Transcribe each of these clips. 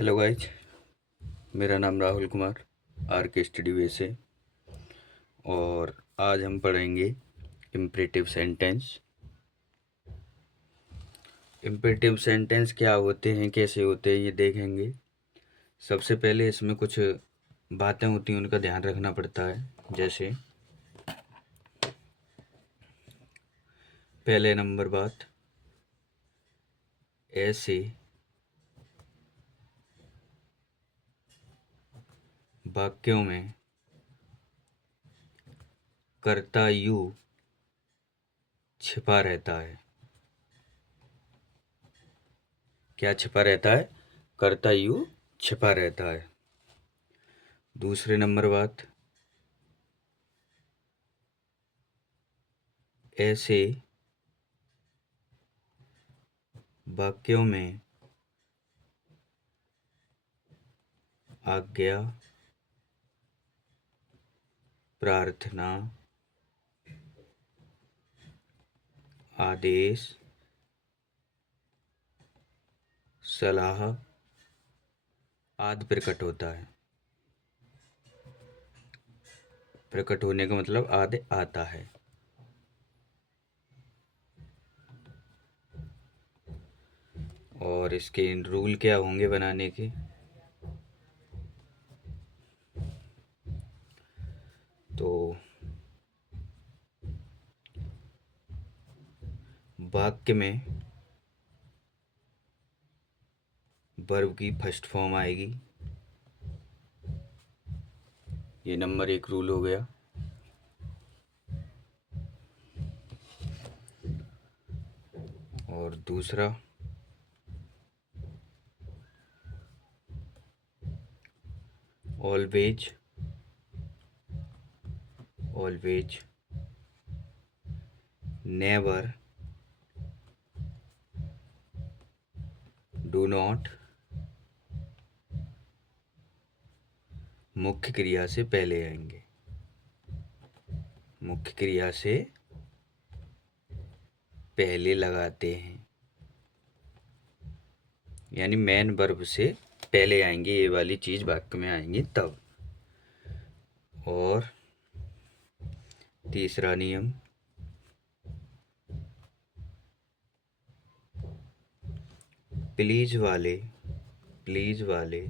Hello guys, मेरा नाम Rahul Kumar are के स्टडी वे से। और आज हम पढ़ेंगे इम्परेटिव सेंटेंस। इम्परेटिव सेंटेंस क्या होते हैं, कैसे होते हैं, ये देखेंगे। सबसे पहले इसमें कुछ बातें होती हैं, उनका ध्यान रखना पड़ता है। जैसे पहले नंबर बात, ऐसे वाक्यों में कर्ता यू छिपा रहता है। क्या छिपा रहता है? कर्ता यू छिपा रहता है। दूसरे नंबर बात, ऐसे वाक्यों में आज्ञा, प्रार्थना, आदेश, सलाह आदि प्रकट होता है। प्रकट होने का मतलब आदि आता है। और इसके रूल क्या होंगे बनाने के? तो वाक्य में वर्ब की फर्स्ट फॉर्म आएगी। ये नंबर 1 रूल हो गया। और दूसरा, always, always, never, do not मुख्य क्रिया से पहले आएंगे। मुख्य क्रिया से पहले लगाते हैं, यानी मेन वर्ब से पहले आएंगे। ये वाली चीज वाक्य में आएंगी तब। और तीसरा नियम, प्लीज वाले, प्लीज वाले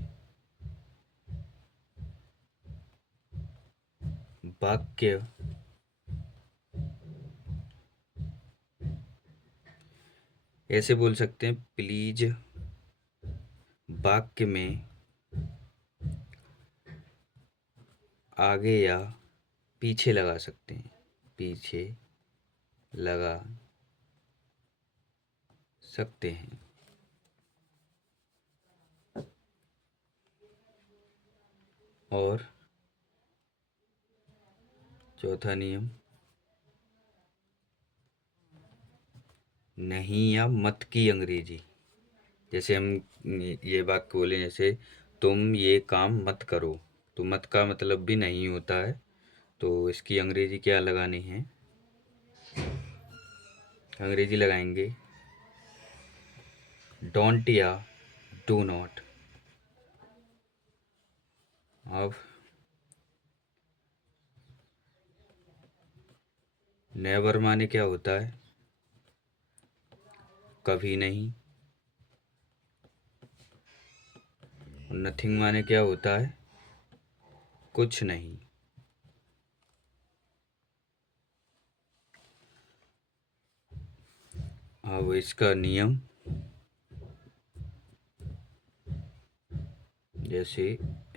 वाक्य ऐसे बोल सकते हैं। प्लीज वाक्य में आगे या पीछे लगा सकते हैं, पीछे लगा सकते हैं। और चौथा नियम, नहीं या मत की अंग्रेजी। जैसे हम ये वाक्य बोले, जैसे तुम ये काम मत करो, तो मत का मतलब भी नहीं होता है। तो इसकी अंग्रेजी क्या लगानी है? अंग्रेजी लगाएंगे डोंट या डू नॉट। अब नेवर माने क्या होता है? कभी नहीं। नथिंग माने क्या होता है? कुछ नहीं। अब इसका नियम, जैसे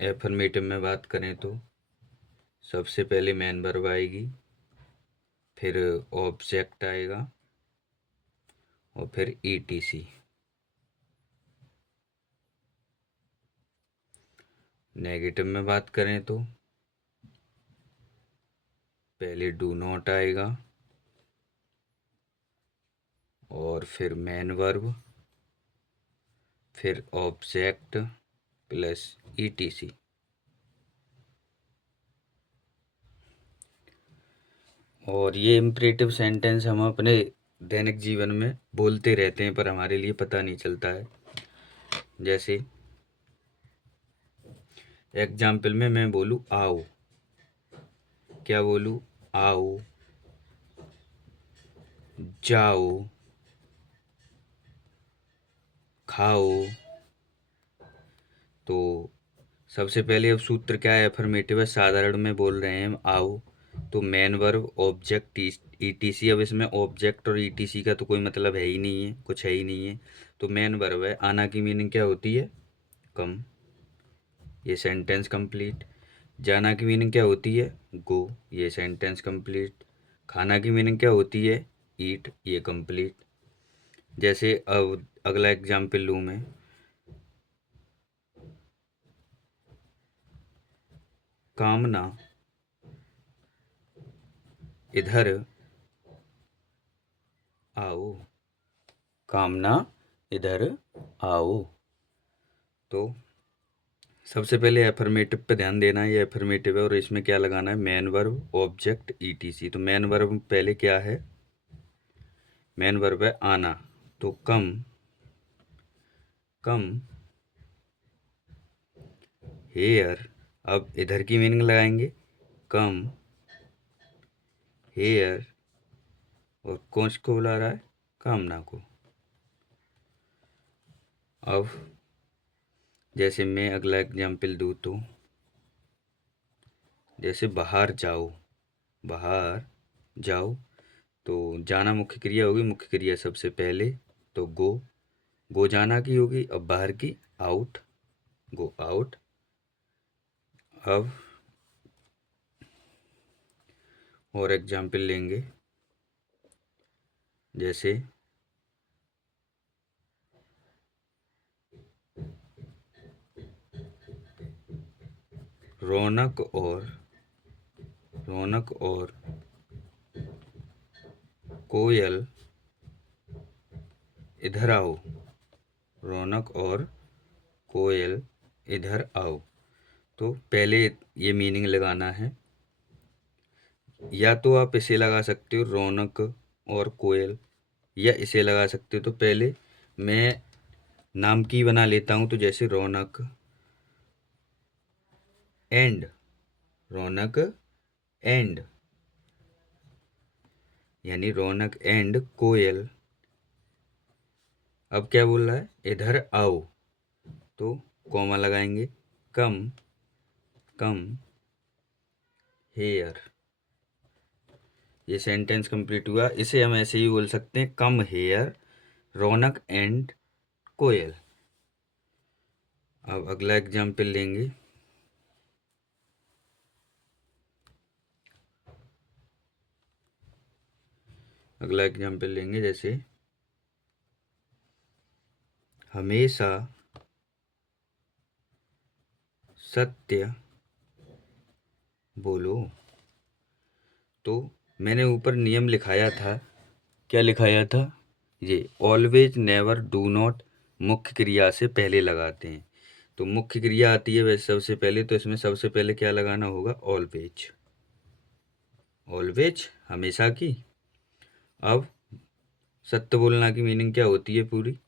एफर्मेटिव में बात करें तो सबसे पहले मेन वर्ब आएगी, फिर ऑब्जेक्ट आएगा और फिर ईटीसी। नेगेटिव में बात करें तो पहले डू नॉट आएगा और फिर मेन वर्ब, फिर ऑब्जेक्ट प्लस ईटीसी। और ये इम्परेटिव सेंटेंस हम अपने दैनिक जीवन में बोलते रहते हैं, पर हमारे लिए पता नहीं चलता है। जैसे एग्जाम्पल में मैं बोलूँ आओ, क्या बोलूँ? आओ, जाओ, खाओ। तो सबसे पहले अब सूत्र क्या है? अफर्मेटिव है, साधारण में बोल रहे हैं हम आओ, तो मेन वर्ब ऑब्जेक्ट ईटीसी। अब इसमें ऑब्जेक्ट और ईटीसी का तो कोई मतलब है ही नहीं है, कुछ है ही नहीं है। तो मेन वर्ब है। आना की मीनिंग क्या होती है? कम, ये सेंटेंस कंप्लीट। जाना की मीनिंग क्या होती है? गो, ये सेंटेंस कंप्लीट। खाना की मीनिंग क्या होती है? ईट, ये कंप्लीट। जैसे अब अगला एग्जाम्पल लूँ मैं, कामना इधर आओ, कामना इधर आओ। तो सबसे पहले एफर्मेटिव पे ध्यान देना है, ये एफर्मेटिव है और इसमें क्या लगाना है? Main verb object etc. तो मेन वर्ब पहले क्या है? मेन वर्ब है आना, तो कम, कम हेयर। अब इधर की मीनिंग लगाएंगे, कम हेयर, और कौन को बुला रहा है? कामना को। अब जैसे मैं अगला एग्जाम्पल दूँ तो जैसे बाहर जाओ, बाहर जाओ। तो जाना मुख्य क्रिया होगी, मुख्य क्रिया सबसे पहले तो गो जाना की होगी। अब बाहर की आउट, गो आउट। अब और एग्जाम्पल लेंगे, जैसे रौनक और कोयल इधर आओ, रौनक और कोयल इधर आओ। तो पहले ये मीनिंग लगाना है, या तो आप इसे लगा सकते हो रौनक और कोयल, या इसे लगा सकते हो। तो पहले मैं नाम की बना लेता हूँ, तो जैसे रौनक एंड, रौनक एंड, यानी रौनक एंड कोयल। अब क्या बोल रहा है? इधर आओ, तो कॉमा लगाएंगे, कम, कम हेयर, ये सेंटेंस कंप्लीट हुआ। इसे हम ऐसे ही बोल सकते हैं, कम हेयर रौनक एंड कोयल। अब अगला एग्जाम्पल लेंगे, जैसे हमेशा सत्य बोलो। तो मैंने ऊपर नियम लिखाया था, क्या लिखाया था? ये ऑलवेज नेवर डू नॉट मुख्य क्रिया से पहले लगाते हैं। तो मुख्य क्रिया आती है वैसे सबसे पहले, तो इसमें सबसे पहले क्या लगाना होगा? ऑलवेज, ऑलवेज हमेशा की। अब सत्य बोलना की मीनिंग क्या होती है पूरी?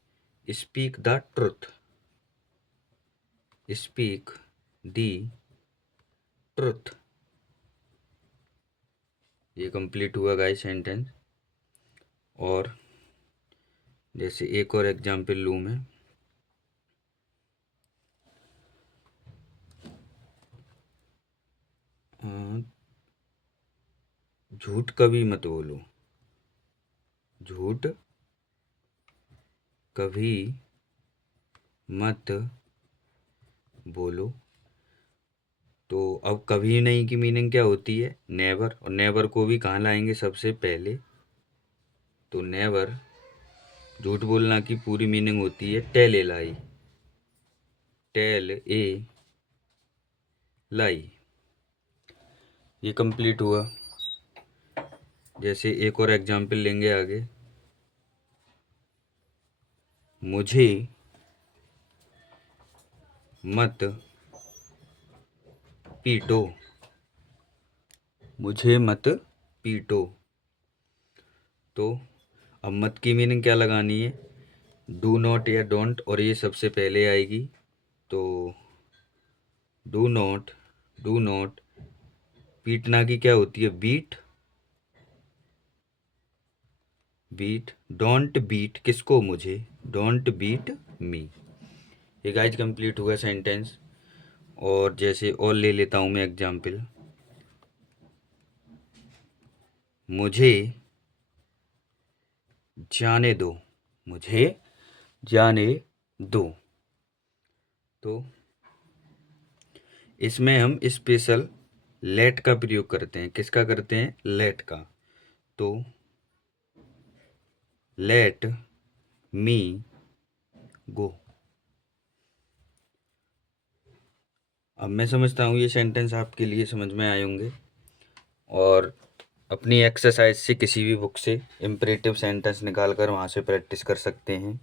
Speak the truth, speak the truth, ये कंप्लीट हुआ गाइस सेंटेंस। और जैसे एक और एग्जांपल लूँ मैं, झूठ कभी मत बोलो, झूठ कभी मत बोलो। तो अब कभी नहीं की मीनिंग क्या होती है? नेवर, और नेवर को भी कहाँ लाएंगे? सबसे पहले। तो नेवर, झूठ बोलना की पूरी मीनिंग होती है tell a lie, tell a लाई, ये कंप्लीट हुआ। जैसे एक और एग्जांपल लेंगे आगे, मुझे मत पीटो, मुझे मत पीटो। तो अब मत की मीनिंग क्या लगानी है? डू नॉट या डोंट, और ये सबसे पहले आएगी। तो डू नॉट पीटना की क्या होती है? बीट। डोंट बीट किसको? मुझे। Don't beat me. ये गाइज कंप्लीट हुआ सेंटेंस। और जैसे और ले लेता हूँ मैं एग्जाम्पल। मुझे जाने दो। मुझे जाने दो। तो इसमें हम स्पेशल लेट का प्रयोग करते हैं। किसका करते हैं? लेट का। तो लेट मी गो। अब मैं समझता हूँ ये सेंटेंस आपके लिए समझ में आए होंगे। और अपनी एक्सरसाइज से किसी भी बुक से इम्परेटिव सेंटेंस निकाल कर वहाँ से प्रैक्टिस कर सकते हैं।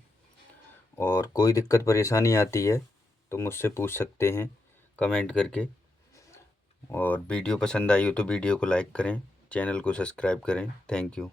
और कोई दिक्कत परेशानी आती है तो मुझसे पूछ सकते हैं कमेंट करके। और वीडियो पसंद आई हो तो वीडियो को लाइक करें, चैनल को सब्सक्राइब करें। Thank you.